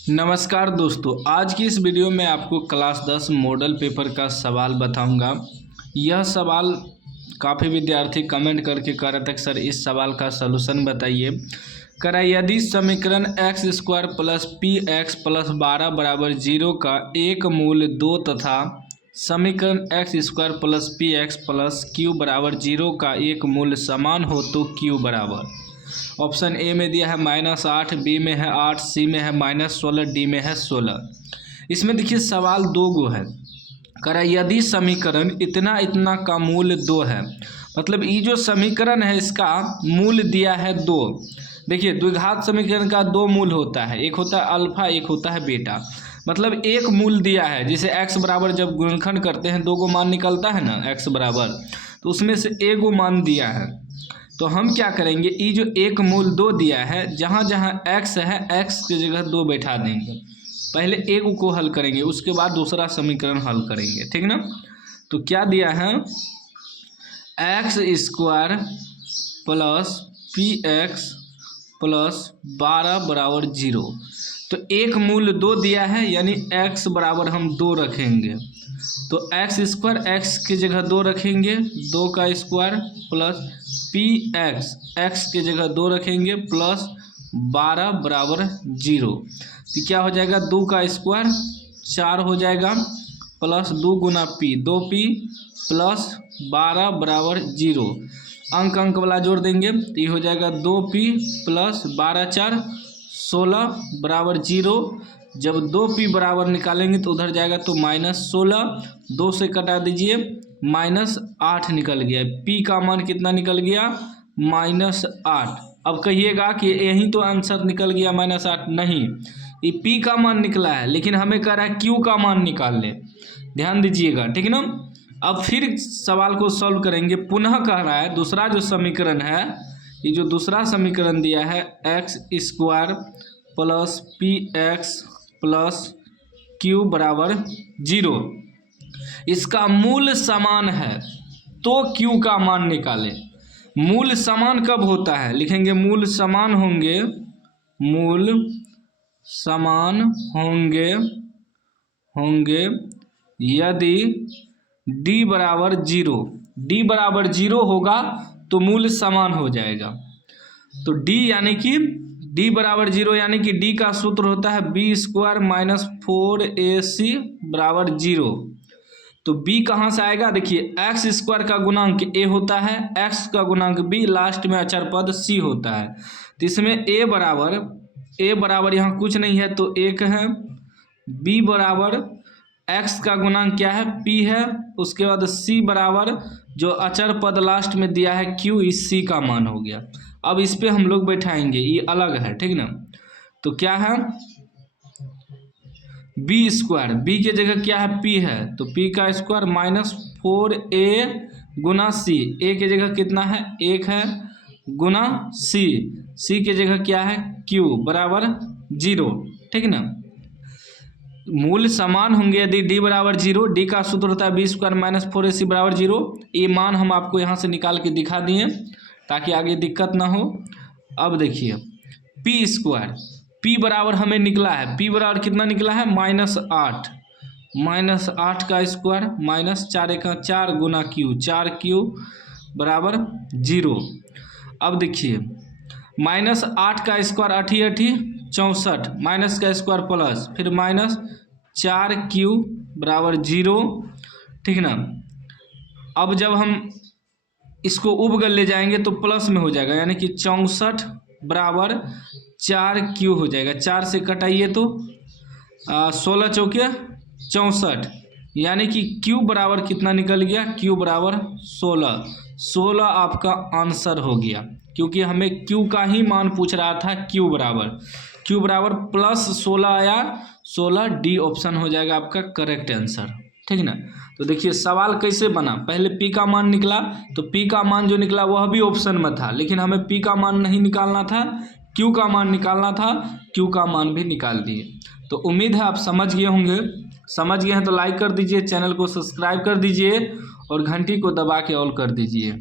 नमस्कार दोस्तों, आज की इस वीडियो में आपको क्लास 10 मॉडल पेपर का सवाल बताऊंगा। यह सवाल काफ़ी विद्यार्थी कमेंट करके कह रहे थे कि सर इस सवाल का सलूशन बताइए। कह रहा है यदि समीकरण x square plus P x plus 12 बराबर 0 का एक मूल 2 तथा समीकरण x square plus P x plus Q बराबर 0 का एक मूल समान हो तो क्यू बराबर। ऑप्शन ए में दिया है -8, बी में है 8, सी में है -16, डी में है 16। इसमें देखिए सवाल दो गो है। कह रहा है यदि समीकरण इतना इतना का मूल 2 है, मतलब ये जो समीकरण है इसका मूल दिया है 2। देखिए द्विघात समीकरण का 2 मूल होता है, एक होता है अल्फा, एक होता है बीटा। मतलब एक मूल दिया है, जैसे x बराबर जब गुणनखंड करते हैं 2 गो मान निकलता है ना x बराबर, तो उसमें से एक गो मान दिया है। तो हम क्या करेंगे, ये जो एक मूल 2 दिया है, जहाँ जहाँ x है x की जगह 2 बैठा देंगे। पहले एक को हल करेंगे, उसके बाद दूसरा समीकरण हल करेंगे, ठीक ना। तो क्या दिया है, x square plus P x plus 12 बराबर 0। तो एक मूल 2 दिया है, यानी x बराबर हम 2 रखेंगे। तो एक्स स्क्वायर एक्स की जगह 2 रखेंगे, 2 का स्क्वायर प्लस पी एक्स की जगह 2 रखेंगे प्लस 12 बराबर 0। तो क्या हो जाएगा, 2 का स्क्वायर 4 हो जाएगा प्लस 2 गुना पी 2p प्लस 12 बराबर 0। अंक वाला जोड़ देंगे तो ये हो जाएगा 2p प्लस 12 4 16 बराबर 0। जब 2p बराबर निकालेंगे तो उधर जाएगा तो -16, 2 से कटा दीजिए -8 निकल गया। p का मान कितना निकल गया, -8। अब कहिएगा कि यही तो आंसर निकल गया -8, नहीं, ये p का मान निकला है, लेकिन हमें कह रहा है q का मान निकाल ले। ध्यान दीजिएगा, ठीक है ना। अब फिर सवाल को सॉल्व करेंगे। पुनः कह रहा है दूसरा जो समीकरण है, ये जो दूसरा समीकरण दिया है x square plus P x plus Q बराबर 0, इसका मूल समान है तो क्यू का मान निकालें। मूल समान कब होता है, लिखेंगे मूल समान होंगे, मूल समान होंगे यदि d बराबर 0, d बराबर 0 होगा तो मूल समान हो जाएगा। तो d यानी कि d बराबर 0 यानी कि d का सूत्र होता है b स्क्वायर माइनस 4ac बराबर 0। तो b कहाँ से आएगा, देखिए x स्क्वायर का गुणांक a होता है, x का गुणांक b, लास्ट में अचर पद c होता है। तो इसमें a बराबर यहाँ कुछ नहीं है तो 1 है, b बराबर x का गुणांक क्या है, p है, उसके बाद c बराबर जो अचर पद लास्ट में दिया है q, इस c का मान हो गया। अब इस पे हम लोग बैठाएंगे, ये अलग है, ठीक ना। तो क्या है, b स्क्वायर, b की जगह क्या है, p है, तो p का square -4a Guna c, a की जगह कितना है 1 है, गुना c की जगह क्या है q बराबर 0, ठीक ना। मूल समान होंगे यदि d बराबर 0, d का सूत्र होता है b स्क्वायर माइनस 4ac बराबर 0। ये मान हम आपको यहाँ से निकाल के दिखा दिए ताकि आगे दिक्कत ना हो। अब देखिए p स्क्वायर, p बराबर हमें निकला है, p बराबर कितना निकला है -8 का स्क्वायर माइनस 4 का 4 गुना q, 4q बराबर 0। अब देखिए -8 का स्क्वायर 8 64, माइनस का स्क्वायर प्लस फिर -4q बराबर 0, ठीक ना। अब जब हम इसको उपगल ले जाएंगे तो प्लस में हो जाएगा, यानी कि 64 बराबर 4q हो जाएगा। 4 से कटाइए तो 16 चौके 64, यानी कि q बराबर कितना निकल गया, q बराबर 16 आपका आंसर हो गया, क्योंकि हमें q का ही मान पूछ रहा था। q बराबर +16 आया, 16, डी ऑप्शन हो जाएगा आपका करेक्ट आंसर, ठीक ना। तो देखिए सवाल कैसे बना, पहले p का मान निकला, तो p का मान जो निकला वह भी ऑप्शन में था, लेकिन हमें p का मान नहीं निकालना था, q का मान निकालना था, q का मान भी निकाल दिए। तो उम्मीद है आप समझ गए होंगे। समझ गए हैं तो लाइक कर दीजिए, चैनल को सब्सक्राइब कर दीजिए और घंटी को दबा के ऑल कर दीजिए।